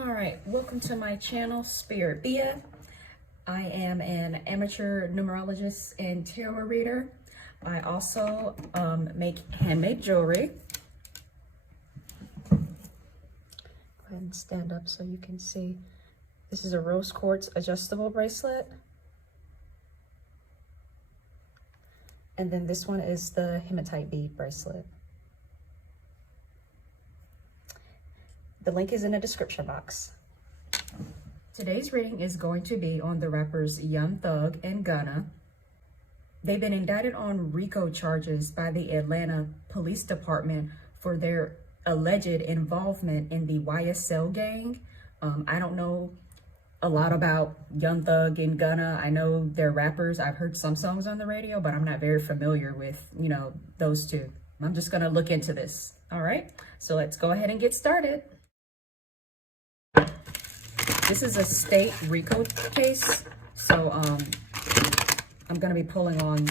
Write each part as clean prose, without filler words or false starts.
All right, welcome to my channel, Spirit Bia. I am an amateur numerologist and tarot reader. I also make handmade jewelry. Go ahead and stand up so you can see. This is a rose quartz adjustable bracelet. And then this one is the hematite bead bracelet. The link is in the description box. Today's reading is going to be on the rappers Young Thug and Gunna. They've been indicted on RICO charges by the Atlanta Police Department for their alleged involvement in the YSL gang. I don't know a lot about Young Thug and Gunna. I know they're rappers. I've heard some songs on the radio, but I'm not very familiar with, those two. I'm just gonna look into this. All right, so let's go ahead and get started. This is a state RICO case, so I'm gonna be pulling on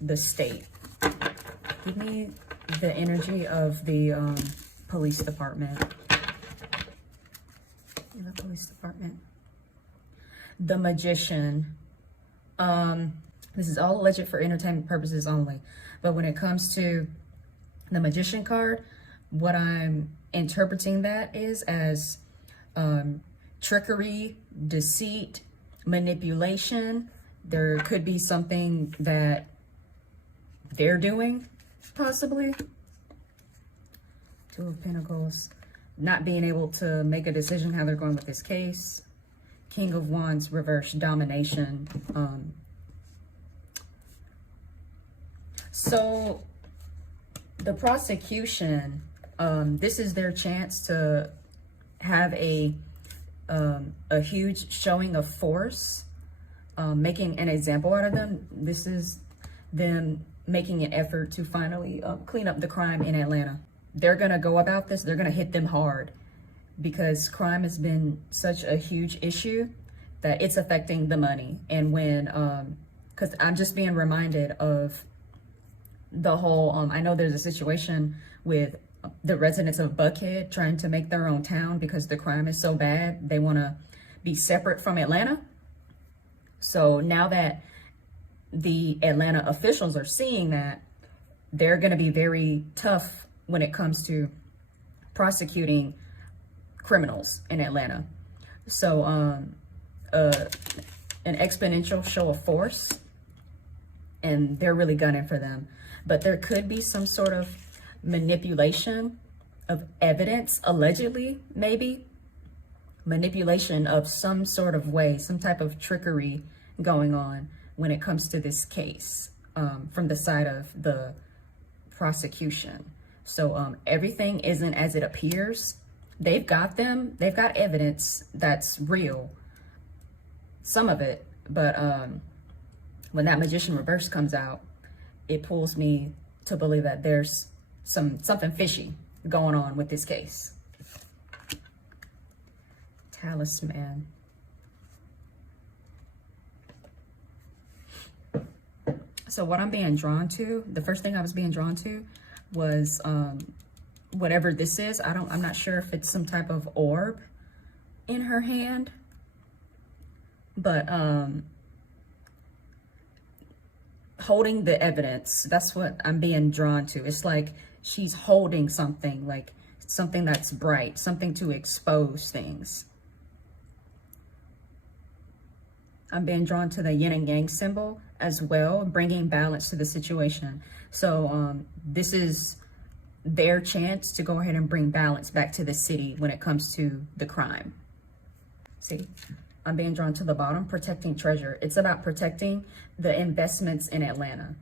the state. Give me the energy of the police department. The police department. The Magician. This is all alleged for entertainment purposes only, but when it comes to the Magician card, what I'm interpreting that is as trickery, deceit, manipulation. There could be something that they're doing, possibly. Two of Pentacles. Not being able to make a decision how they're going with this case. King of Wands, reverse domination. So the prosecution, this is their chance to have a huge showing of force, making an example out of them. This is them making an effort to finally clean up the crime in Atlanta. They're gonna go about this, they're gonna hit them hard because crime has been such a huge issue that it's affecting the money. And when, cause I'm just being reminded of the whole, I know there's a situation with the residents of Buckhead trying to make their own town because the crime is so bad. They want to be separate from Atlanta. So now that the Atlanta officials are seeing that, they're going to be very tough when it comes to prosecuting criminals in Atlanta. So an exponential show of force, and they're really gunning for them. But there could be some sort of manipulation of evidence, allegedly, maybe manipulation of some sort of way, some type of trickery going on when it comes to this case from the side of the prosecution. So everything isn't as it appears. They've got evidence that's real, some of it, but when that Magician reverse comes out, it pulls me to believe that there's something fishy going on with this case. Talisman. So what I'm being drawn to, the first thing I was being drawn to was whatever this is. I'm not sure if it's some type of orb in her hand, but holding the evidence, that's what I'm being drawn to. It's like she's holding something, like something that's bright, something to expose things. I'm being drawn to the yin and yang symbol as well, bringing balance to the situation. So this is their chance to go ahead and bring balance back to the city when it comes to the crime. See, I'm being drawn to the bottom, protecting treasure. It's about protecting the investments in Atlanta.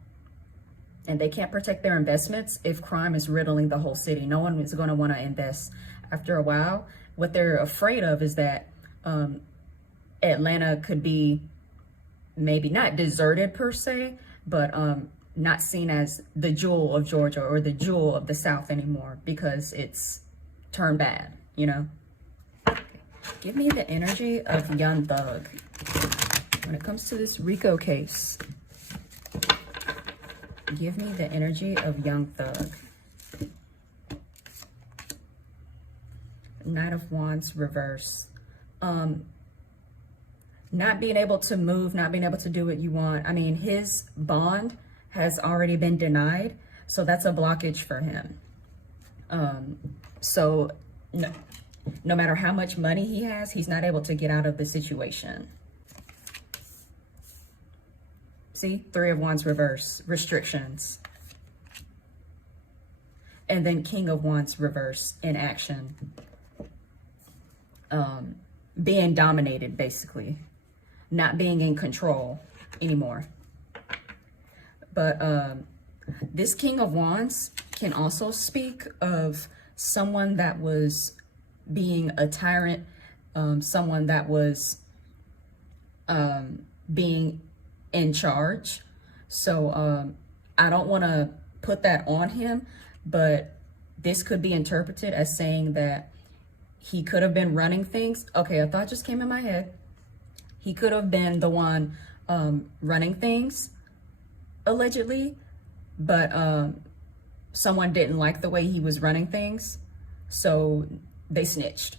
And they can't protect their investments if crime is riddling the whole city. No one is going to want to invest. After a while, what they're afraid of is that Atlanta could be maybe not deserted per se, but not seen as the jewel of Georgia or the jewel of the South anymore because it's turned bad, Give me the energy of Young Thug when it comes to this RICO case. Give me the energy of Young Thug. Knight of Wands reverse. Not being able to move, not being able to do what you want. I mean, his bond has already been denied, so that's a blockage for him. So no matter how much money he has, he's not able to get out of the situation. See, Three of Wands reverse, restrictions. And then King of Wands reverse in action. Being dominated, basically. Not being in control anymore. But this King of Wands can also speak of someone that was being a tyrant, someone that was being in charge. So I don't want to put that on him, but this could be interpreted as saying that he could have been running things. Okay, a thought just came in my head. He could have been the one running things, allegedly, but someone didn't like the way he was running things, so they snitched.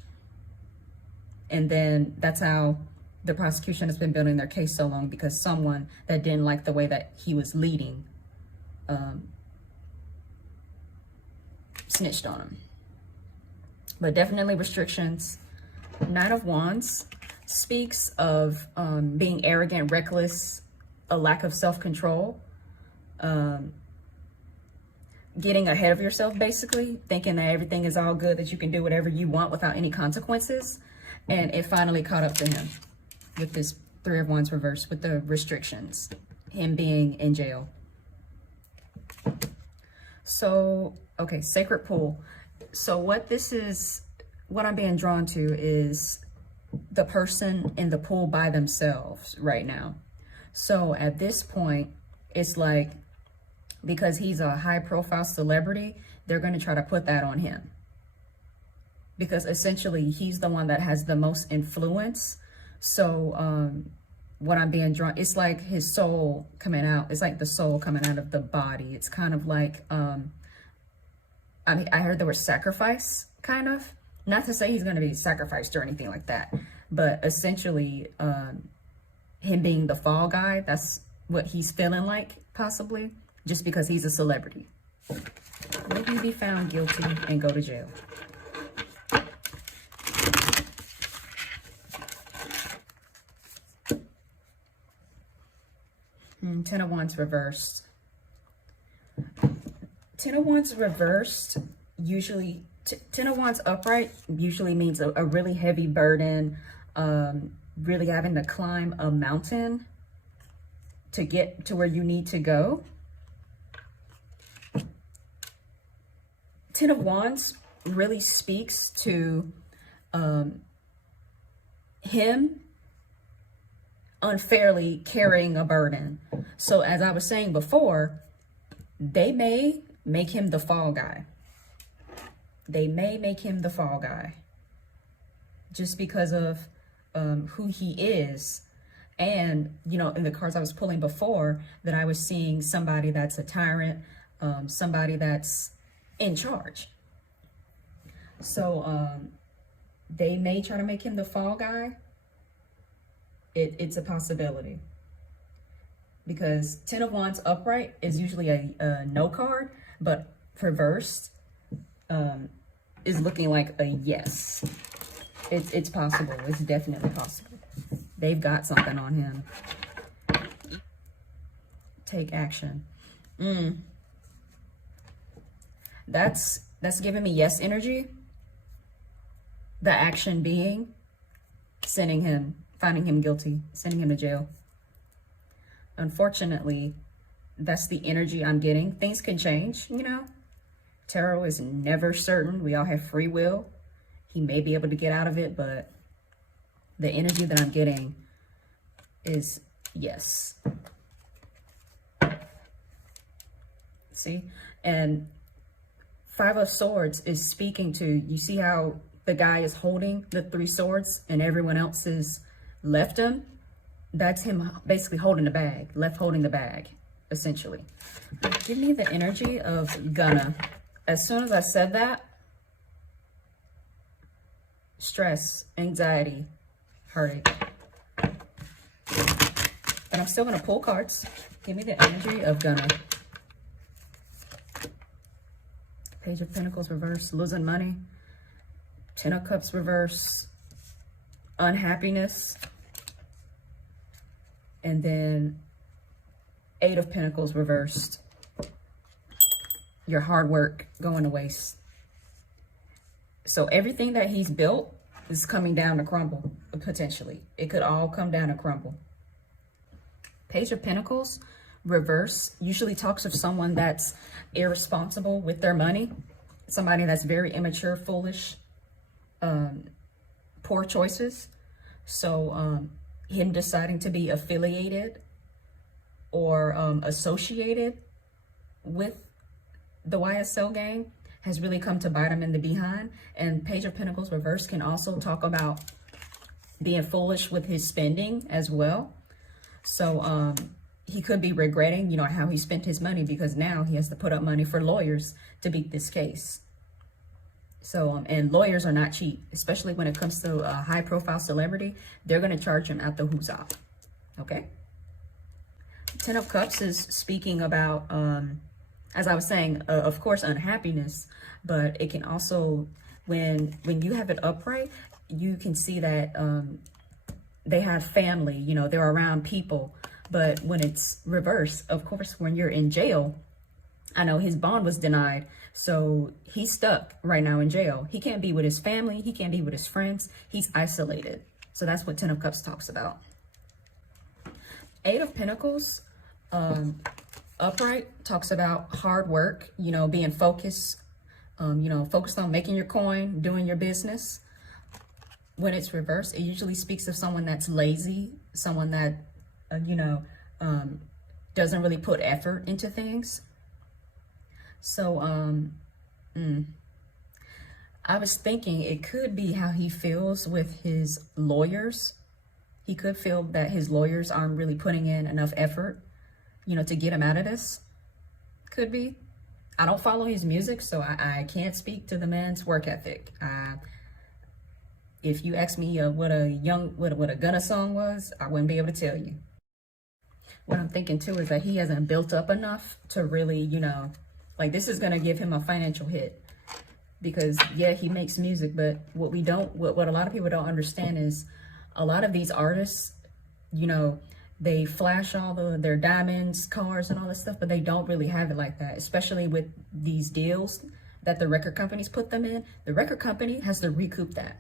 And then that's how the prosecution has been building their case so long, because someone that didn't like the way that he was leading snitched on him. But definitely restrictions. Knight of Wands speaks of being arrogant, reckless, a lack of self-control, getting ahead of yourself, basically, thinking that everything is all good, that you can do whatever you want without any consequences. And it finally caught up to him with this Three of Wands reverse, with the restrictions, him being in jail. So, okay, Sacred Pool. So what this is, what I'm being drawn to is the person in the pool by themselves right now. So at this point, it's like, because he's a high profile celebrity, they're going to try to put that on him. Because essentially he's the one that has the most influence. So what I'm being drawn, it's like his soul coming out. It's like the soul coming out of the body. It's kind of like, I mean, I heard the word sacrifice, kind of. Not to say he's going to be sacrificed or anything like that, but essentially him being the fall guy, that's what he's feeling like, possibly, just because he's a celebrity. Will he be found guilty and go to jail? Ten of Wands reversed. Ten of Wands reversed, usually, Ten of Wands upright usually means a really heavy burden, really having to climb a mountain to get to where you need to go. Ten of Wands really speaks to him unfairly carrying a burden. So as I was saying before, they may make him the fall guy. They may make him the fall guy just because of who he is. And, you know, in the cards I was pulling before, that I was seeing somebody that's a tyrant, somebody that's in charge. So they may try to make him the fall guy. It's a possibility. Because Ten of Wands upright is usually a no card, but reversed is looking like a yes. It's possible. It's definitely possible. They've got something on him. Take action. That's giving me yes energy. The action being sending him, finding him guilty, sending him to jail. Unfortunately, that's the energy I'm getting. Things can change, you know. Tarot is never certain. We all have free will. He may be able to get out of it, but the energy that I'm getting is yes. See? And Five of Swords is speaking to, you see how the guy is holding the 3 swords and everyone else is left him? That's him basically holding the bag, left holding the bag, essentially. Give me the energy of Gunna. As soon as I said that, stress, anxiety, heartache. But I'm still going to pull cards. Give me the energy of Gunna. Page of Pentacles reverse, losing money. Ten of Cups reverse, unhappiness. And then Eight of Pentacles reversed, your hard work going to waste. So everything that he's built is coming down to crumble, potentially. It could all come down to crumble. Page of Pentacles reverse usually talks of someone that's irresponsible with their money. Somebody that's very immature, foolish, poor choices. So him deciding to be affiliated or associated with the YSL gang has really come to bite him in the behind. And Page of Pentacles reverse can also talk about being foolish with his spending as well. So he could be regretting, you know, how he spent his money, because now he has to put up money for lawyers to beat this case. So, and lawyers are not cheap, especially when it comes to a high profile celebrity. They're going to charge him at the who's up. Okay. Ten of Cups is speaking about, as I was saying, of course, unhappiness, but it can also, when you have it upright, you can see that they have family, you know, they're around people. But when it's reversed, of course, when you're in jail, I know his bond was denied, so he's stuck right now in jail. He can't be with his family. He can't be with his friends. He's isolated. So that's what Ten of Cups talks about. Eight of Pentacles, upright, talks about hard work, you know, being focused, you know, focused on making your coin, doing your business. When it's reversed, it usually speaks of someone that's lazy, someone that, you know, doesn't really put effort into things. So, I was thinking it could be how he feels with his lawyers. He could feel that his lawyers aren't really putting in enough effort, you know, to get him out of this. Could be. I don't follow his music, so I can't speak to the man's work ethic. If you ask me what a Gunna song was, I wouldn't be able to tell you. What I'm thinking too is that he hasn't built up enough to really, you know, like this is going to give him a financial hit. Because yeah, he makes music, but what a lot of people don't understand is a lot of these artists, you know, they flash all their diamonds, cars and all this stuff, but they don't really have it like that, especially with these deals that the record companies put them in. The record company has to recoup that.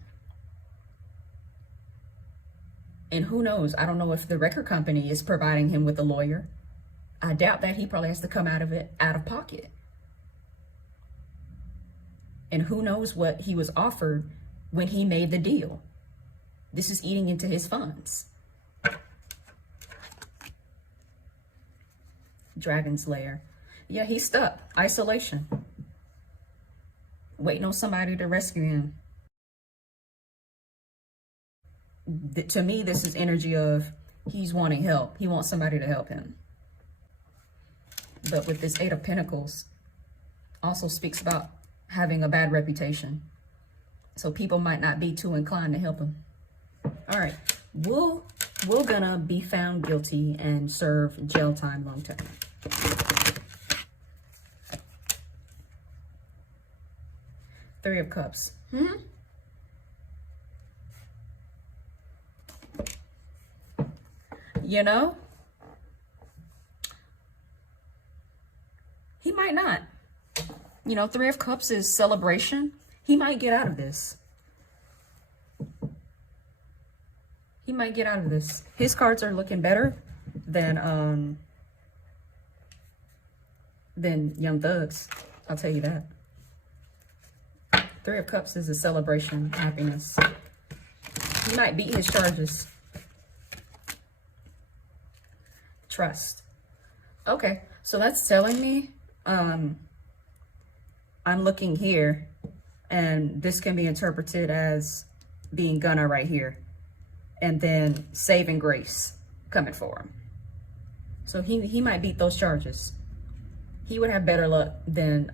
And who knows? I don't know if the record company is providing him with a lawyer. I doubt that. He probably has to come out of it out of pocket. And who knows what he was offered when he made the deal. This is eating into his funds. Dragon's Lair. Yeah, he's stuck. Isolation. Waiting on somebody to rescue him. To me, this is energy of he's wanting help. He wants somebody to help him. But with this Eight of Pentacles, also speaks about having a bad reputation. So people might not be too inclined to help him. All right. Will Gunna be found guilty and serve jail time long term? Three of Cups. You know, he might not. You know, Three of Cups is celebration. He might get out of this. He might get out of this. His cards are looking better than Young Thug's. I'll tell you that. Three of Cups is a celebration, happiness. He might beat his charges. Trust. Okay, so that's telling me I'm looking here, and this can be interpreted as being Gunna right here, and then saving grace coming for him. So he might beat those charges. He would have better luck than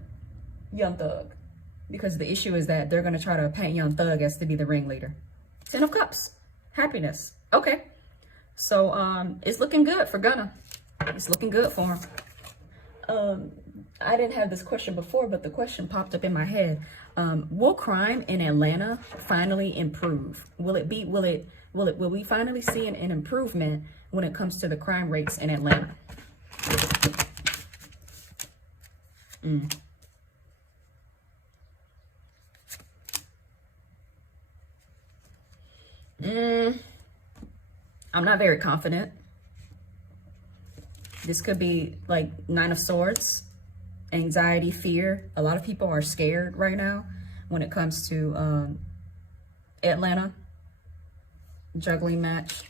Young Thug. because the issue is that they're going to try to paint Young Thug as to be the ringleader. 10 of Cups, happiness. Okay, so it's looking good for Gunna. It's looking good for him. I didn't have this question before, but the question popped up in my head. Will crime in Atlanta finally improve? Will we finally see an improvement when it comes to the crime rates in Atlanta? I'm not very confident. This could be like 9 of Swords, anxiety, fear. A lot of people are scared right now when it comes to Atlanta. Juggling match,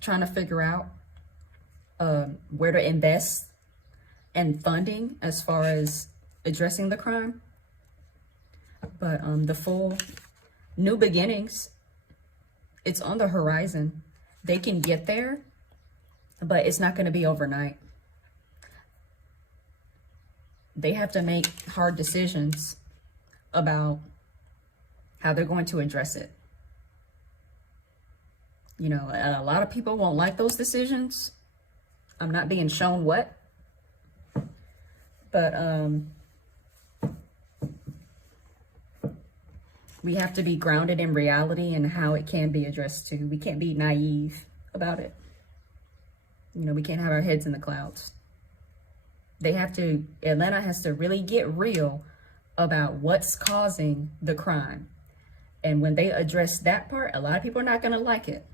trying to figure out where to invest and funding as far as addressing the crime. But the full new beginnings, it's on the horizon. They can get there, but it's not going to be overnight. They have to make hard decisions about how they're going to address it. You know, a lot of people won't like those decisions. I'm not being shown what. But we have to be grounded in reality and how it can be addressed too. We can't be naive about it. You know, we can't have our heads in the clouds. Atlanta has to really get real about what's causing the crime. And when they address that part, a lot of people are not going to like it.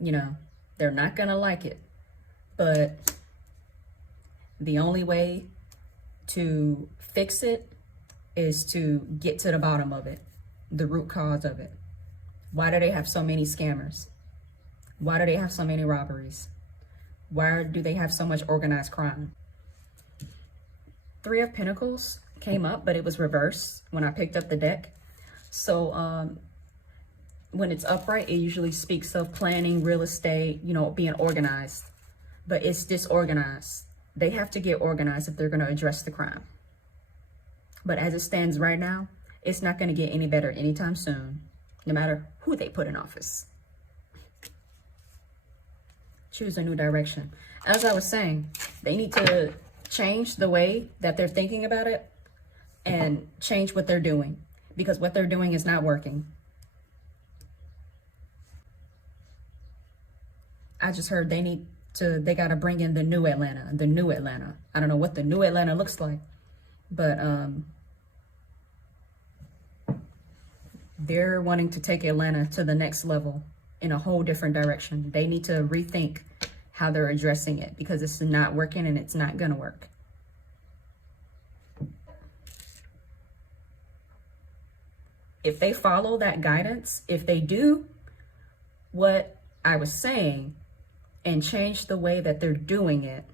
You know, they're not going to like it. But the only way to fix it is to get to the bottom of it, the root cause of it. Why do they have so many scammers? Why do they have so many robberies? Why do they have so much organized crime? 3 of Pentacles came up, but it was reversed when I picked up the deck. So when it's upright, it usually speaks of planning, real estate, you know, being organized. But it's disorganized. They have to get organized if they're going to address the crime. But as it stands right now, it's not going to get any better anytime soon, no matter who they put in office. Choose a new direction. As I was saying, they need to change the way that they're thinking about it and change what they're doing, because what they're doing is not working. I just heard they got to bring in the new Atlanta. I don't know what the new Atlanta looks like, but they're wanting to take Atlanta to the next level in a whole different direction. They need to rethink how they're addressing it, because it's not working and it's not going to work. If they follow that guidance, if they do what I was saying and change the way that they're doing it,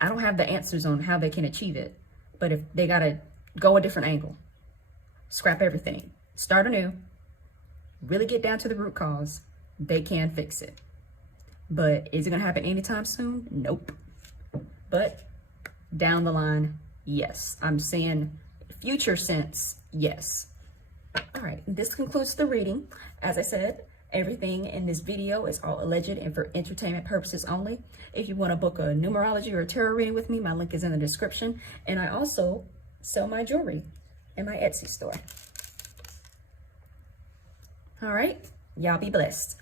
I don't have the answers on how they can achieve it. But if they got to go a different angle, scrap everything, start anew, really get down to the root cause, they can fix it. But is it going to happen anytime soon? Nope. But down the line, yes. I'm seeing future sense, yes. All right, this concludes the reading. As I said, everything in this video is all alleged and for entertainment purposes only. If you want to book a numerology or a tarot reading with me, my link is in the description. And I also sell my jewelry in my Etsy store. All right, y'all be blessed.